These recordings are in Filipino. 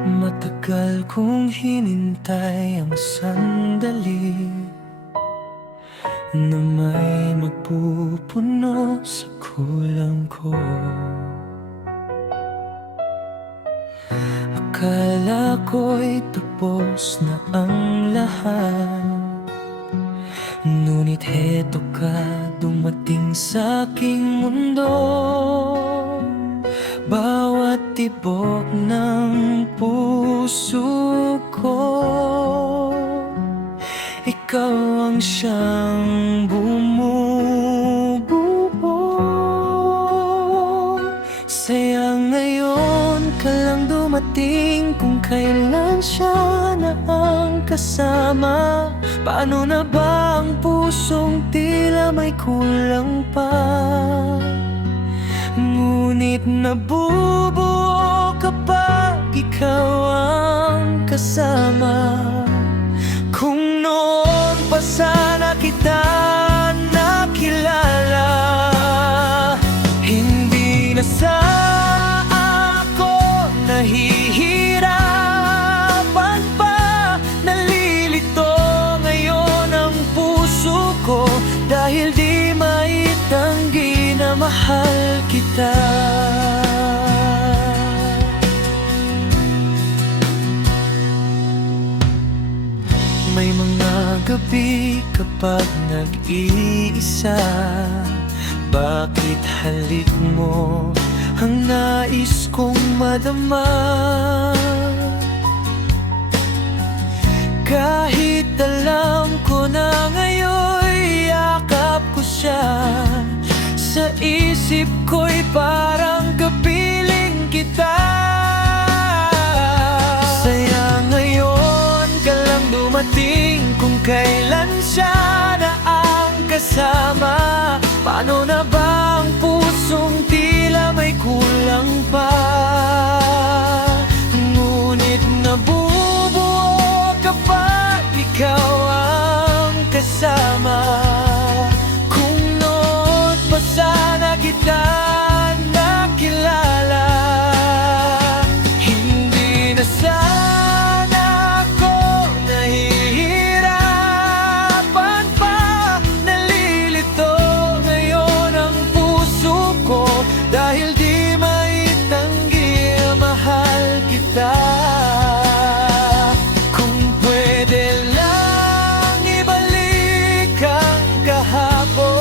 Matagal kong hinintay ang sandali na may magpupuno sa kulang ko. Akala ko'y tapos na ang lahat, ngunit heto ka dumating sa aking mundo. Bawat tibok ng puso ko, ikaw ang siyang bumubuo. Sayang ngayon ka lang dumating, kung kailan siya na ang kasama. Paano na ba ang pusong tila may kulang pa? Ngunit nabubuo kapag ikaw ang kasama. Kung noon pa sana kita nakilala, hindi na sana ako nahihirapan pa. Nalilito ngayon ang puso ko, dahil di maitanggi na mahal kita. May mga gabi kapag nag-iisa, bakit halik mo ang nais kong madama? Kahit alam ko na ngayon'y yakap ko siya, sa isip ko'y parang kapiling kita. Sayang ngayon ka lang dumating, kung kailan siya na ang kasama. Paano na ba ang pusong tila may kulang pa? Ngunit nabubuo kapag ikaw ang kasama. Sana kita nakilala, hindi na sana ako nahihirapan pa. Nalilito ngayon ang puso ko, dahil di maitanggi mahal kita. Kung pwede lang ibalik ang kahapon,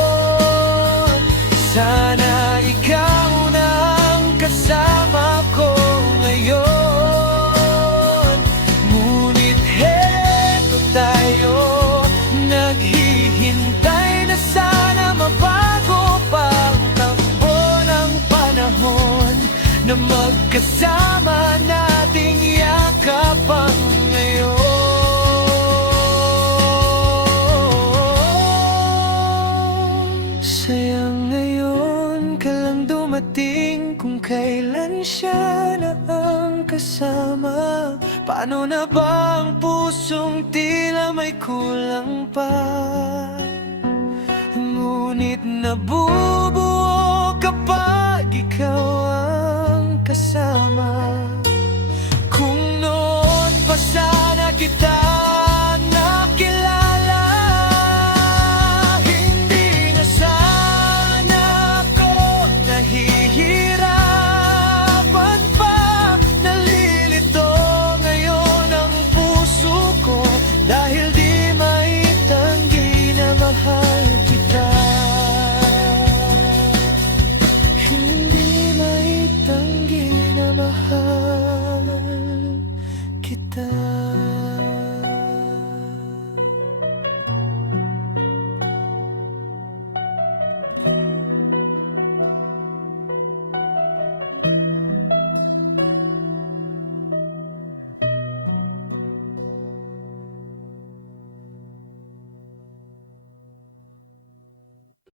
sana ikaw na ang kasama ko ngayon. Ngunit heto tayo, naghihintay na sana mabago pa ang takbo ng panahon, na magkasama nating yakap ang ngayon. Sayang ngayon ka lang dumating, kung kailan siya na ang kasama. Paano na ba ang pusong tila may kulang pa? Ngunit nabubuo kapag ikaw ang kasama. Kung noon pa sana kita